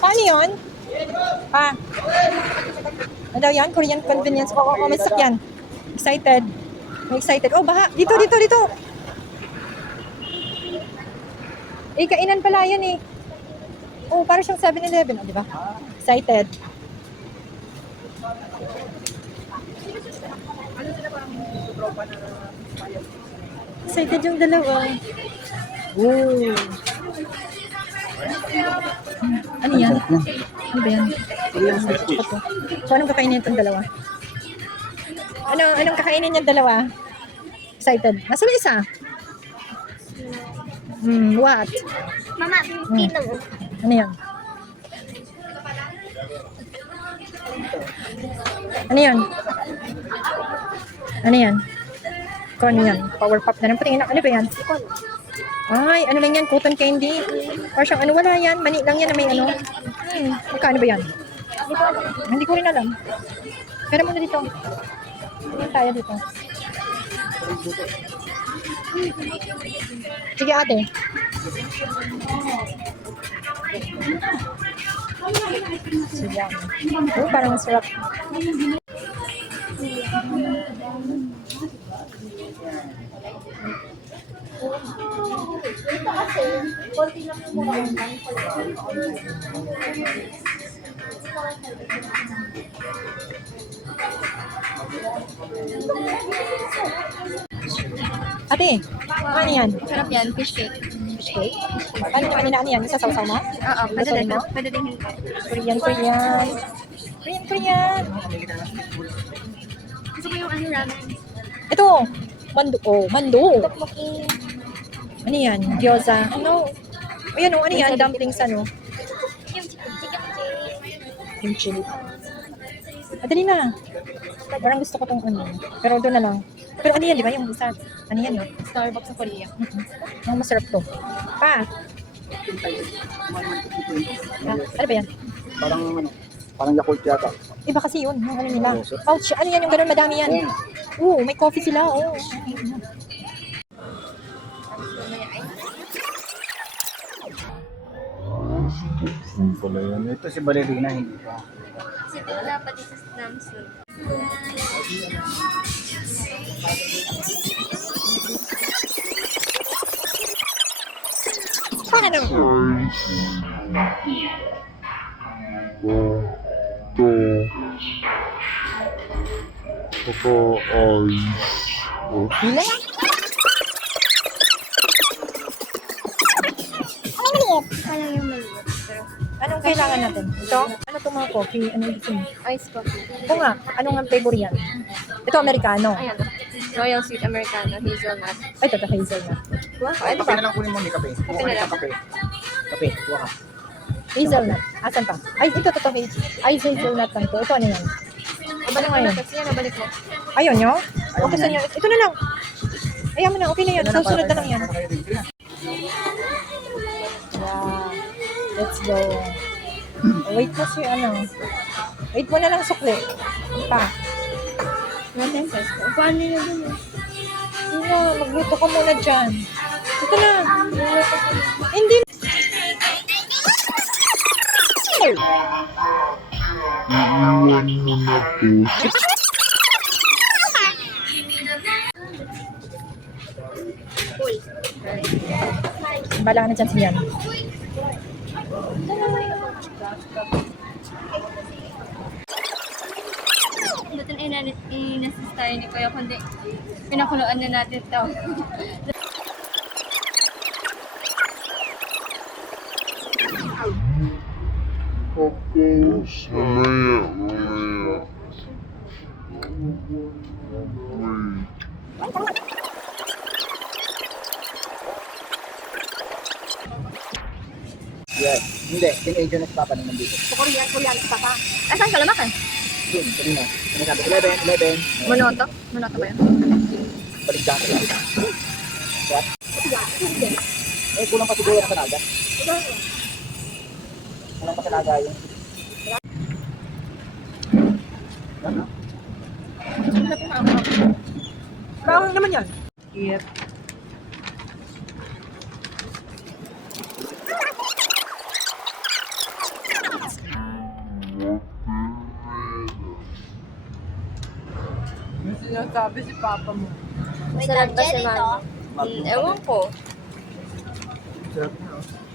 Paano yun? Pa. Ano daw yan? Korean convenience. Oo, may sakyan. Excited. May excited. Oh, baha. Dito. Kainan pala yan eh. Oh, para siyang 7-Eleven. Oh, di ba? Excited. Excited yung dalawa. Oh. Ano yan? Ano ba yan? So, anong kakainin itong dalawa? Anong kakainin niyang dalawa? Excited. Nasaan yung isa? What? Mama, pino. Ano yan? Ano yan? Ano yan? Ikaw ano yan? Power pop na lang. Patingin na. Ano ba yan? Ay, ano lang yan? Cotton candy. Or siyang ano, wala yan. Mani lang yan na may ano. Magkano ba yan? Hindi ko rin alam. Pero muna dito. Tingin tayo dito. Sige ate. Sige. Oh, parang masarap. Ate, ano yan? Sarap yan, fish cake. Fish cake? Paano naman inaano yan? Isasawsaw mo? Oo, pwede din. Pwede din hindi. Korean. Gusto ko yung ano ramen. Ito, mando. Oh, mando. Tokmoki. Ano yan? Gyoza. Ano? Ayan o, ano yan? Dumplings ano? Kimchi. Dali na. Parang gusto ko tong ano. Pero doon na lang. Pero ano yan, di ba? Yung isa. Ano yan yun? Starbucks sa Korea. Ang masarap to. Pa. Ano ba yan? Parang Yakult yata. Iba kasi yun. Yung ano nila. Pouch. Ano yan? Yung gano'n madami yan. May coffee sila. Pala yan. Ito si Ballerina, hindi pa. Kasi ito wala pa dito sa Namsoon. Paano? Bila? Alam yung maliit. Pero Anong kailangan natin? Ito? Ano itong mga coffee? Ano yung gusto mo? ice coffee. Ito nga. Anong ang flavor yan? Ito, Americano. Ayan. Royal Sweet Americano, hazelnut. Ay, ito, hazelnut. Wow, ano Kape pa? na lang kunin mo, may kape. Kape na lang. Kape, kuha ka. Hazelnut. Asan pa? Ay, ito, ay, hazelnut lang to. Ito, ano yan? Balik mo na kasi yan, balik mo. Ayun nyo? O gusto nyo? Ito na lang. Ayaw mo na, okay na yan. Susunod na lang yan. Wow. Let's go. Wait mo si ano. Wait mo na lang sukli. Pa. Natin sa school. Paano nyo dun eh? Ano, magluto ka muna dyan. Ito na. Hindi. Iiwan mo na po. Cool. Bala ka na dyan siyan. Butin inasis tayo ni Kuya, kundi pinakuloan na natin ito. Tapos, mamaya. Wait. Yes. Hindi, teenager na si Papa nung nandito. Korean si Papa. Asan ka lumakan? Doon, kanina. Sinasabi, 11. Monoto? Monoto ba yun? Balik dyan ka lang. What? Kulang pa siguro sa naga. Kulang pa sa naga yun. Bawang naman yan. Yep. Sinasabi si Papa mo. Masarap ba si Mami? Ewan ko. Sarap na, oh.